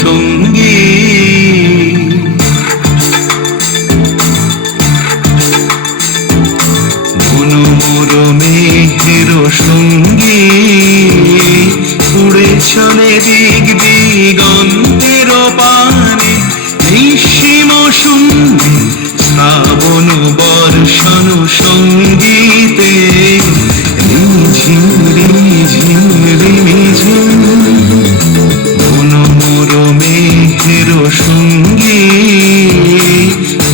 সঙ্গী। মনোমর মেঘের সঙ্গী উড়ে চলে দিক দিগন্তের পানে, নিঃসীম শূন্যে শ্রাবণ বর্ষণ সঙ্গীতে রিঝিম রিঝিম রিঝিম। মনোমর মেঘের সঙ্গী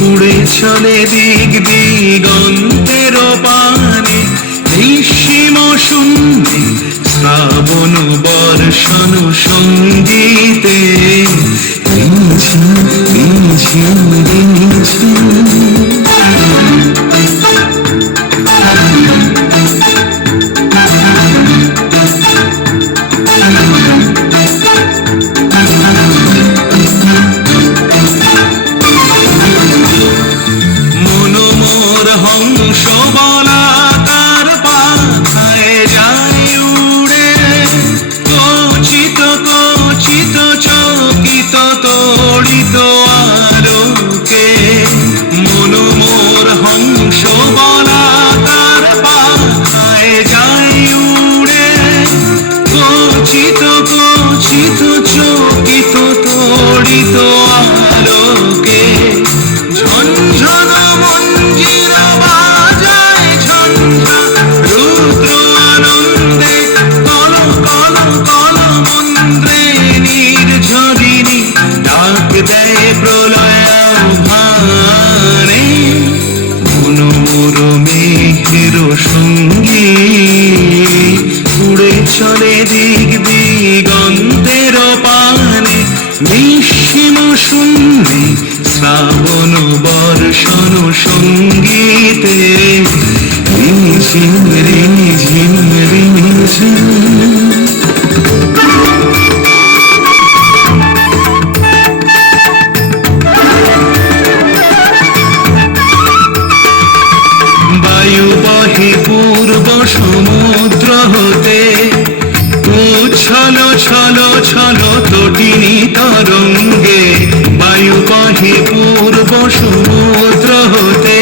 উড়ে চলে দিক দিগন্তের পানে, নিঃসীম শূন্যে শ্রাবণ বর্ষণ সঙ্গীতে রিঝিম রিঝিম রিঝিম। মনোমর হংস বলাকার পাখায় যায় উড়ে, কচিত কচিত চকিত তড়িত আলোকে। মনোমর হংস বলাকার পাখায় যায় উড়ে, কচিত কচিত চকিত তড়িত আলোকে। ঝনঝন মঞ্জির বাজায় ঝঞ্ঝা রুদ্র আনন্দে, কল কল কল মন্ত্রে নির্ঝরিণী ডাক দেয় প্রলয় আহ্বানে। মনোমর মেঘের সঙ্গী উড়ে চলে দিক দিগন্তের পানে, নিঃসীম শূন্যে শ্রাবণ বর্ষণ সঙ্গীতে রিঝিম রিঝিম রিঝিম। বায়ু বহে পূর্ব সমুদ্র হতে, উচ্ছল ছল ছল তটিনী তরঙ্গে। বায়ু বহে পূর্ব সমুদ্র হতে,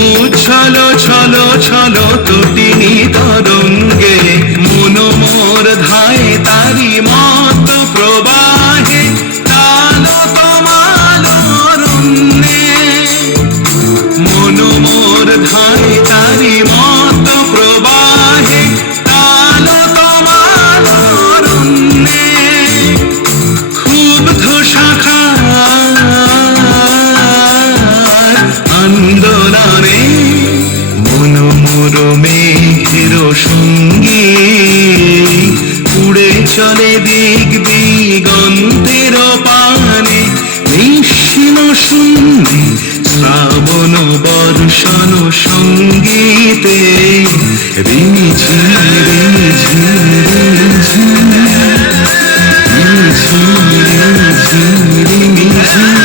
উচ্ছল ছল ছল তটিনী তরঙ্গে। মনোমর ধায় তারি মত প্রবাহে, তাল তমাল অরণ্যে। মনোমর ধায় তারি মত প্রবাহে, তাল তমাল অরণ্যে। ক্ষুব্ধ শাখার আন্দোলনে মনোমর মেঘের সঙ্গী উড়ে চলে দিক দিগন্তের পানে, নিঃসীম শূন্যে শ্রাবণ বর্ষণ সঙ্গীতে রিঝিম রিঝিম রিঝিম রিঝিম রিঝিম রিঝিম।